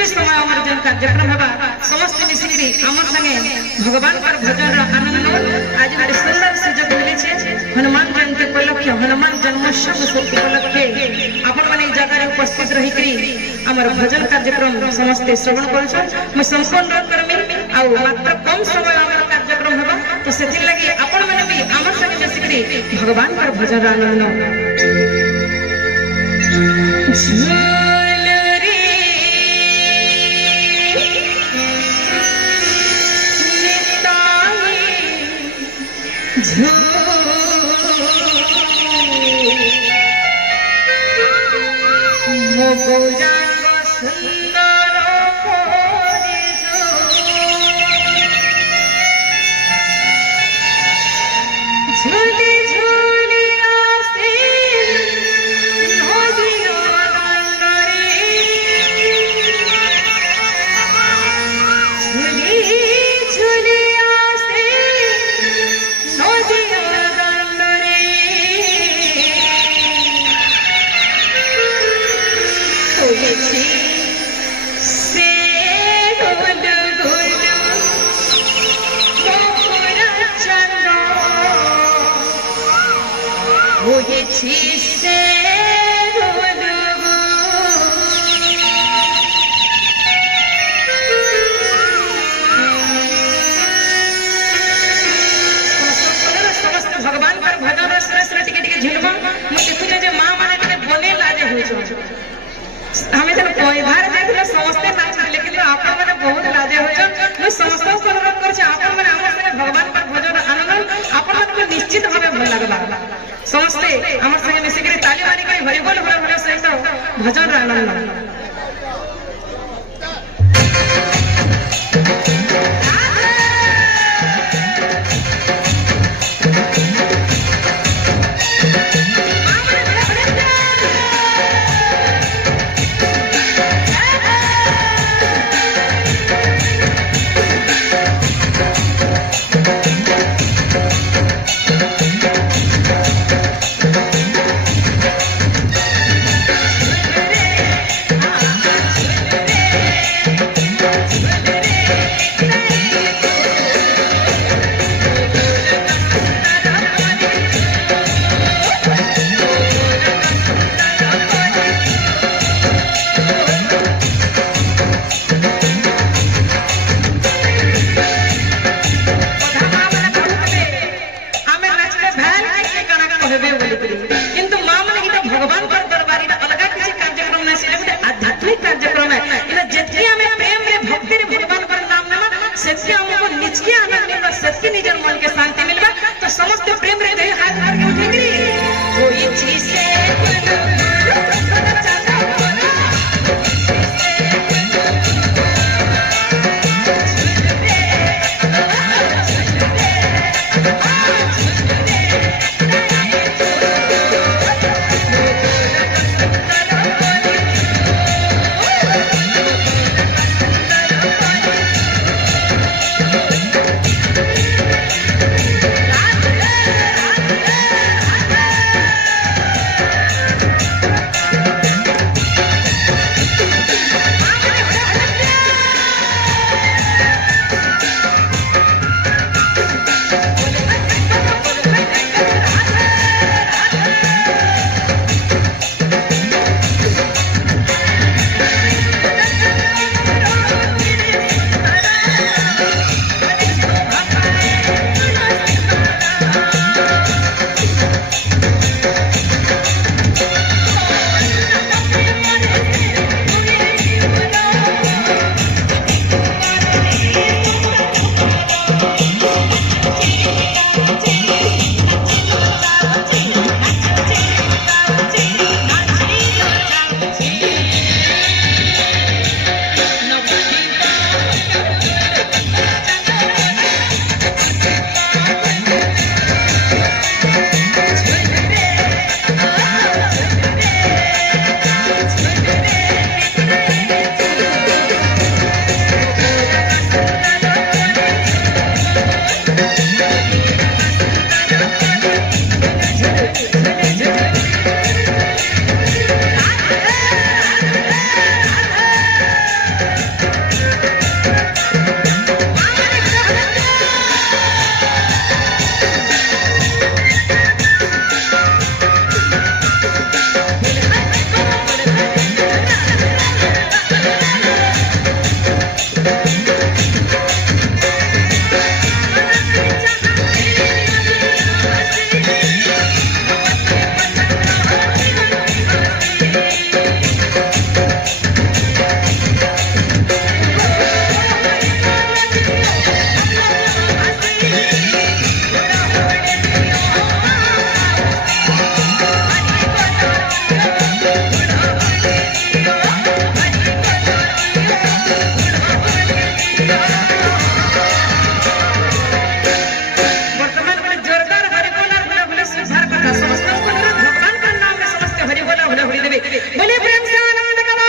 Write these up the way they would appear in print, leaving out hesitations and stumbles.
भी समय आम जो कार्यक्रम होगा समस्त मिसिकी आम संगे भगवान भजन आनंद आज बड़े सुंदर सुजोग मिले हनुमान जयंती उपलक्षे हनुमान जन्मोत्सव उपलक्षे आपण मैंने जगह उपस्थित रही भजन कार्यक्रम समस्ते श्रवण कर संपूर्ण करमी मात्र कम समय आम कार्यक्रम होगा तो से लगी आपण मैंने भी आम संगे मिसिकी भगवान भजन आनंद हमें तो पैधार देखले समस्ते नाच लेकिन आपण माने बहुत लाजे हो मुझ समस्त को अनुरोध कर आपण माने हमर संगे भगवान पर भजन आनंद आपण माने निश्चित भाबे भल लागला समस्ते हमर संगे मिसी के ताली मारी के हरि बोल हरि सहित भजन आनंद बोले प्रेम से आनंद करो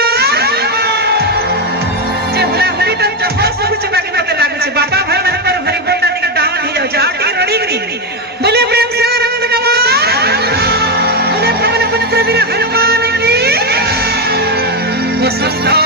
जे हुला हुली त जहो सब कुछ बाकी मते लागै छै बापा घर में पर हरि बोलता के डाउन ही जाउ जा के रड़ी गरी बोले प्रेम से आनंद करो बोले पवन पुन प्रवीर हनुमान की वसंतो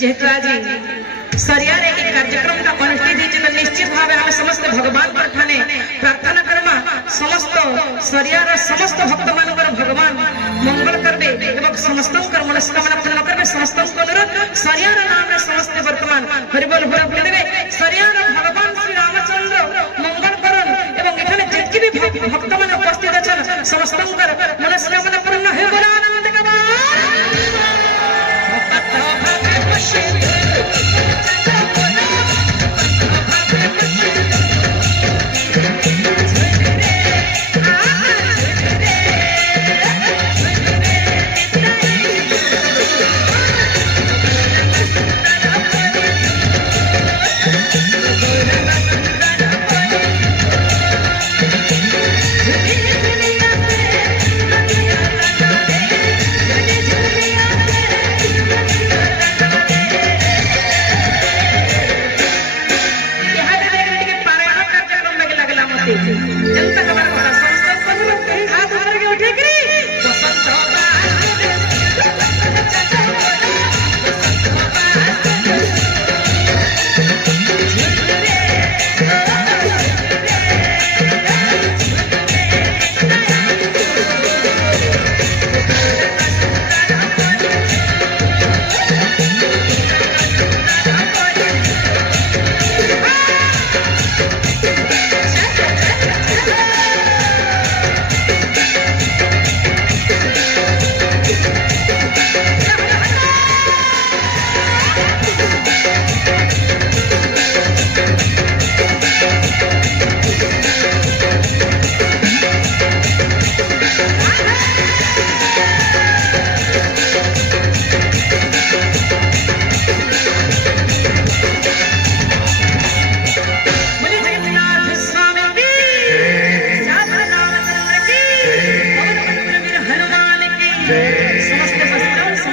जेहेतु आज सरियारे एक कार्यक्रम का अनुष्ठित है निश्चित भाव आम समस्त भगवान ठाने प्रार्थना करमा समस्त सरियार समस्त भक्त मानकर भगवान मंगल करबे एवं समस्त मनस्कामना पूर्ण करबे समस्त अनुरोध सरियार नाम समस्त वर्तमान हरिबोल होरा देवे सरियार भगवान श्री रामचंद्र मंगल करन एवं एखाने जितकी भी भक्त मान उपस्थित अछन समस्त मनस्कामना पूर्ण हे बोला आनंद का जनता का बड़ा संस्था हाथ ऊपर के उठे करी जय